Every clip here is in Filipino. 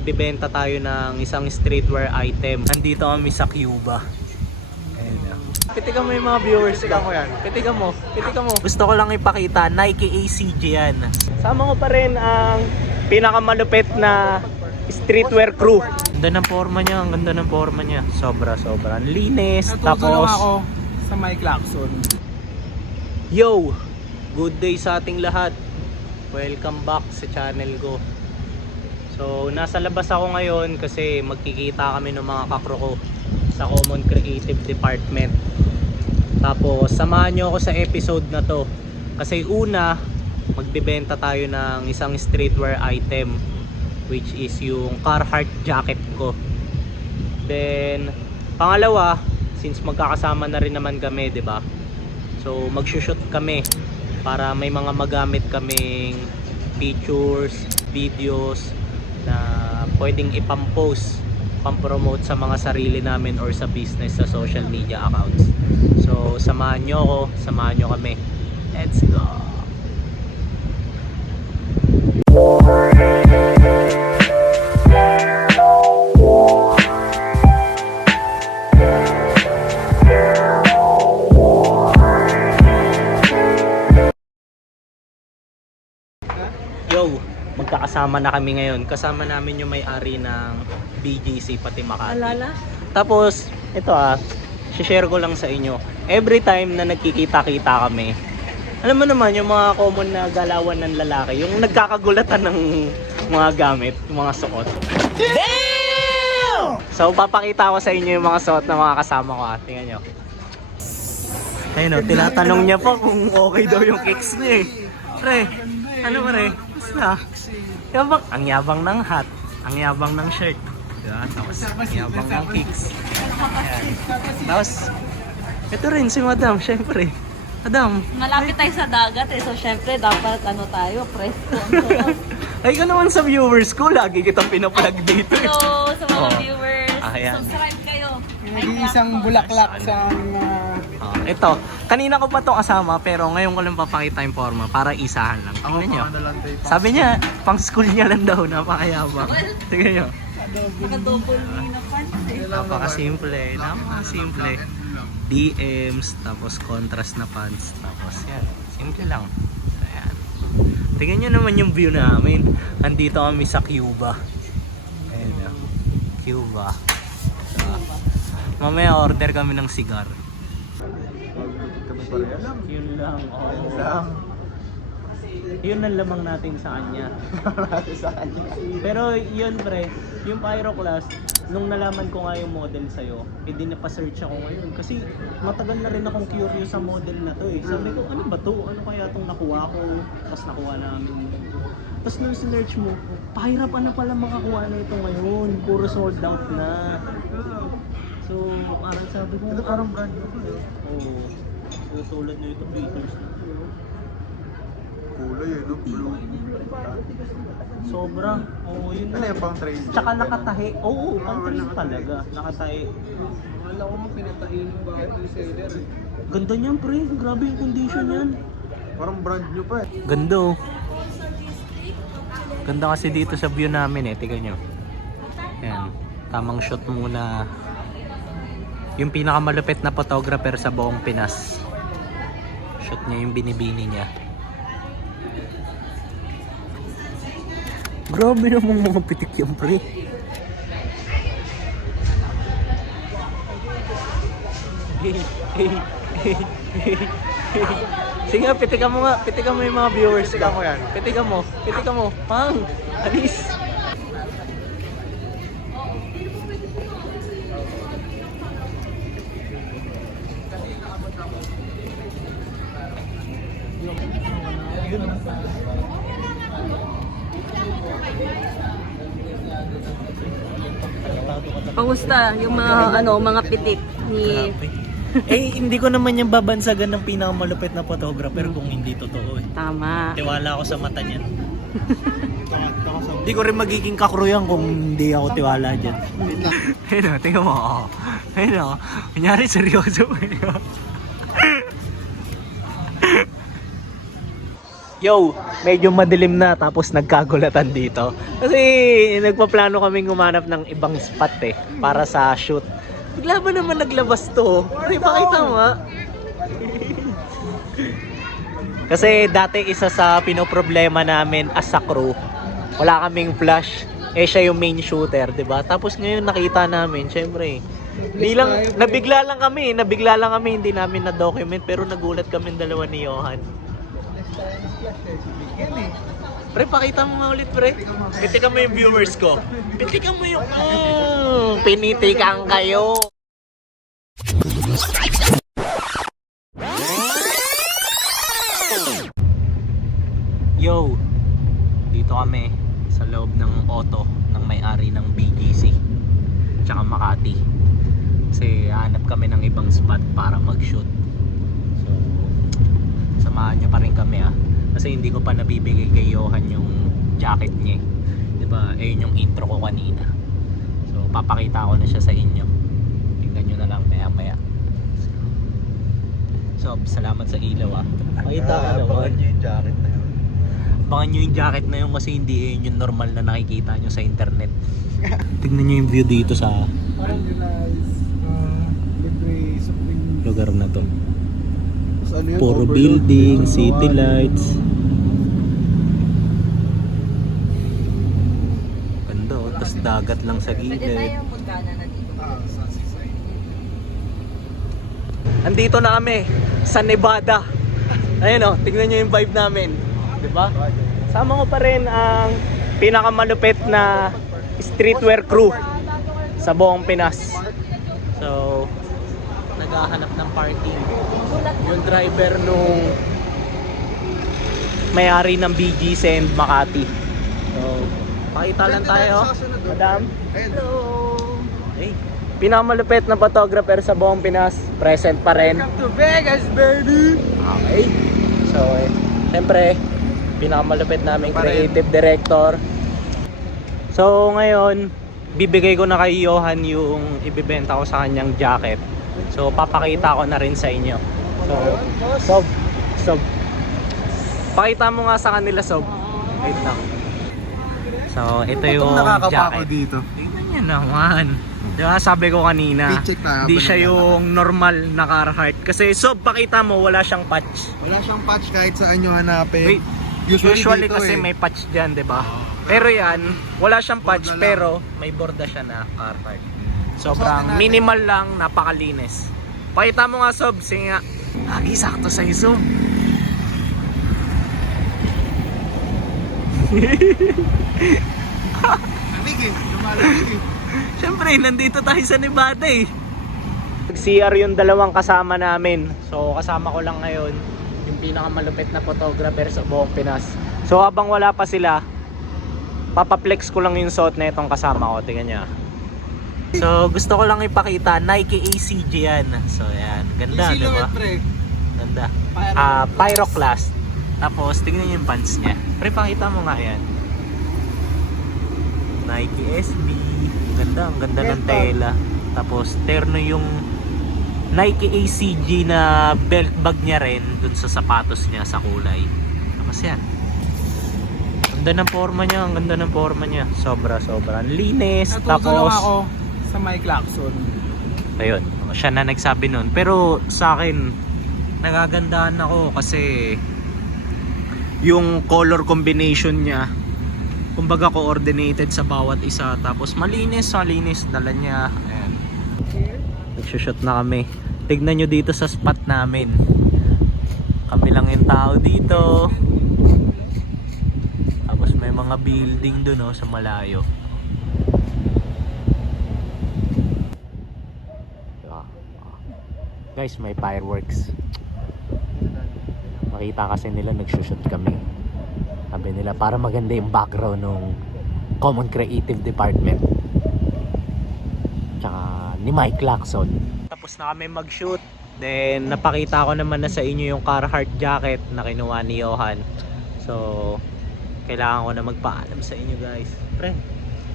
magbebenta tayo ng isang streetwear item. Nandito kami sa Cuba. Ayan. Pitikan mo yung mga viewers ko. Pitikan mo. Gusto ko lang ipakita, Nike ACG yan. Sama ko pa rin ang pinakamalupit na streetwear crew. Ganda ng forma niya, ang ganda ng forma niya. Sobra. Ang linis. Natutulong Tapos ako sa may klakson. yo! Good day sa ating lahat. Welcome back sa channel ko. So, nasa labas ako ngayon kasi magkikita kami ng mga kakro ko sa Common Creative Department. Tapos, samahan nyo ako sa episode na to. Kasi una, magbebenta tayo ng isang streetwear item, which is yung Carhartt jacket ko. Then, pangalawa, since magkakasama na rin naman kami, 'di ba? So, magsushoot kami para may mga magamit kaming pictures, videos na pwedeng ipampost, pampromote sa mga sarili namin or sa business sa social media accounts. So, samahan nyo ako, samahan nyo kami. Let's go! Yo, magkakasama na kami ngayon. Kasama namin yung may-ari ng BGC pati Makati. Alala? Tapos, ito share ko lang sa inyo. Every time na nagkikita-kita kami, alam mo naman yung mga common na galawan ng lalaki, yung nagkakagulatan ng mga gamit, yung mga suot. Damn! So, papakita ko sa inyo yung mga suot ng mga kasama ko. Tingnan nyo. Ayun o, tinatanong niya pa kung okay daw yung kicks niya eh. Pre, ano ba re? Basta, yabang, ang yabang ng hat, ang yabang ng shirt. Diba? Tapos, ang yabang ng kicks. Ayan. Tapos, ito rin si Madam, syempre. Madam. Malapit tayo sa dagat eh. So, syempre, dapat tayo, presto. Ay ka naman sa viewers ko, lagi kitang pinaplug dito. Hello sa mga Oh. viewers. Ayan. Subscribe kayo. Nag-iisang bulaklak sa Ito, kanina ko pa to kasama pero ngayon ko lang papakita yung forma para isahan lang. Tingnan nyo. Sabi niya, pang school niya lang daw, napakayabang. Tingnan nyo. Naka-double knee na pants eh. Napakasimple, napakasimple. DMs, tapos contrast na pants, tapos yan, simple lang. Ayan. Tingnan nyo naman yung view namin. Andito kami sa Cuba. Ayan, Cuba. Mamaya order kami ng cigar. Yun lang. Yun ang lamang natin sa kanya. Pero yun pre, yung Pyroclast, nung nalaman ko nga yung model sa'yo, hindi na-pa-search ako ngayon. Kasi matagal na rin akong curious sa model na to eh. Sabi ko, ano ba to? Ano kaya itong nakuha ko? Tapos nakuha namin. Tapos nung sinerch mo, pahirapan na pala makakuha na ito ngayon. Puro sold out na. So, parang sabi ko, ito parang brand new. Oo. So, tulad na ito, Peters na. Kulay no? Blue. Sobra. Oo, yun Ano na. yung pang trade? Tsaka nakatahi. Oo, pang-trade talaga. Nakatahi. Wala ko mo pinatahin yung bakit yung seller eh. Ganda niyan, pre. Grabe yung condition yan. Parang brand new pa eh. Ganda oh. Ganda kasi dito sa view namin eh. Tingnan nyo. Yan. Tamang shot muna. Yung pinakamalupit na photographer sa buong Pinas. Shot niya yung binibini niya. Grabe namang mga pitik yung pre. Sige nga, pitikan mo nga. Pitikan mo yung mga viewers ko. Pitikan mo yan. Pitikan mo. Pang! Alis! Kamusta yung mga mga pitik ni Eh, hindi ko naman yung babansagan ng pinakamalupit na photographer kung hindi totoo eh. Tama. Tiwala ako sa mata niyan. Hindi ko rin magiging kakruyan kung hindi ako tiwala dyan. Ayun o, tingnan mo. Ayun o, kunyari seryoso pa yun. Yo, medyo madilim na tapos nagkagulatan dito. Kasi nagpaplano kaming humanap ng ibang spot para sa shoot. Bigla ba naman naglabas to? Ay, pakita mo nga. Kasi dati isa sa pinoproblema namin as a crew, wala kaming flash. Siya yung main shooter, 'di ba? Tapos ngayon nakita namin, syempre. Nabigla lang kami, hindi namin na-document pero nagulat kami dalawa ni Johan. Pre, pakita mo nga ulit, pre. Pitikan mo yung viewers ko. Pitikan mo yung... pinitikan kayo. Yo, dito kami sa loob ng auto ng may-ari ng BGC tsaka Makati. Kasi hanap kami ng ibang spot para mag-shoot. So, samahan nyo pa rin kami kasi hindi ko pa nabibigay kay Johan yung jacket niya, diba? Yun yung intro ko kanina. So papakita ko na siya sa inyo. Tingnan nyo na lang maya maya. So salamat sa ilaw Pakita ka naman. yung jacket na yun. Abangan nyo yung jacket na yun kasi hindi yun yung normal na nakikita nyo sa internet. Tingnan nyo yung view dito sa lugar na to. Ano yan? Puro Overload. building, city lights. Ganda tas dagat lang sa Pwede gilid. tayo magkana na dito. Andito na kami sa Nevada. Ayun tingnan nyo yung vibe namin. Diba? Sama ko pa rin ang pinakamalupit na streetwear crew sa buong Pinas. So, naghahanap ng parking. Yung driver nung may-ari ng BGC and Makati. So, pakita lang tayo. Madam. Hello. Hey, pinakamalupit na photographer sa buong Pinas. Present pa rin. Welcome to Vegas, baby! Okay. So, siyempre, pinakamalupit naming creative director. So, ngayon, bibigay ko na kay Johan yung ibibenta ko sa kanyang jacket. So, papakita ko na rin sa inyo. So, Sob. Pakita mo nga sa kanila, Sob. Wait lang. So, ito yung jacket. dito. Tingnan nyo naman. Diba, sabi ko kanina, I-check tayo, hindi siya balik yung normal na Carhartt. Kasi, Sob, pakita mo, wala siyang patch. Wala siyang patch kahit saan nyo hanapin. Wait, usually dito, kasi may patch dyan, di ba? Pero yan, wala siyang patch Borda lang. pero may borda siya na Carhartt. Sobrang minimal lang, napakalinis. Pakita mo nga, Sob. Sige nga. Lagi sakto sa'yo, Sob. Lamig lumalamig Siyempre, nandito tayo sa Nevada CR yung dalawang kasama namin. So, kasama ko lang ngayon yung pinakamalupit na photographer sa buong Pinas. So, habang wala pa sila, papaplex ko lang yung suot na itong kasama ko. Tingnan niya. So, gusto ko lang ipakita, Nike ACG yan. So, yan. Ganda, di ba? Ganda. Pyroclast. Tapos, tingnan niyo yung pants niya. Pre, pakita mo nga yan. Nike SB. Ganda, ang ganda ng tela. Tapos, terno yung Nike ACG na belt bag niya rin dun sa sapatos niya sa kulay. Tapos yan. Ganda ng forma niya, ang ganda ng forma niya. Sobra. Ang linis. Tapos, ako sa Mike Lacson. ayun, siya na nagsabi nun. Pero sa akin, nagagandahan ako kasi yung color combination niya, kumbaga coordinated sa bawat isa. Tapos malinis, dala niya. Ayan. Nagsushoot na kami. Tignan nyo dito sa spot namin. Kami lang yung tao dito. Tapos may mga building dun sa malayo. Guys, may fireworks. Makita kasi nila nagsushoot kami. Sabi nila para maganda yung background ng Common Creative Department tsaka ni Mike Lacson. Tapos na kami mag-shoot. Then napakita ko naman na sa inyo yung Carhartt jacket na kinuha ni Johan. So kailangan ko na magpaalam sa inyo guys. Friend,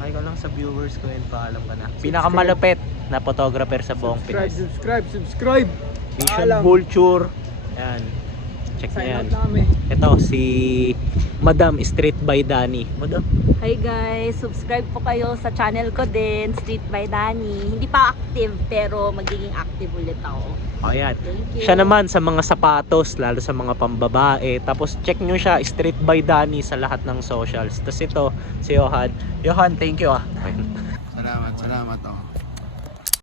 ay ko lang sa viewers ko yun, paalam ka na. Pinakamalupit na photographer sa buong Pinas. Subscribe! Vision Vulture. Yan. Check Sign nyo yan. out na kami. Ito, si Madam Street by Danny. Madam. Hi guys, subscribe po kayo sa channel ko din, Street by Danny. Hindi pa active pero magiging active ulit ako. O yan. Thank you. Siya naman sa mga sapatos, lalo sa mga pambabae. Tapos check nyo siya, Street by Danny sa lahat ng socials. Tapos ito, si Johan. Johan, thank you ah. Salamat, salamat. Oh.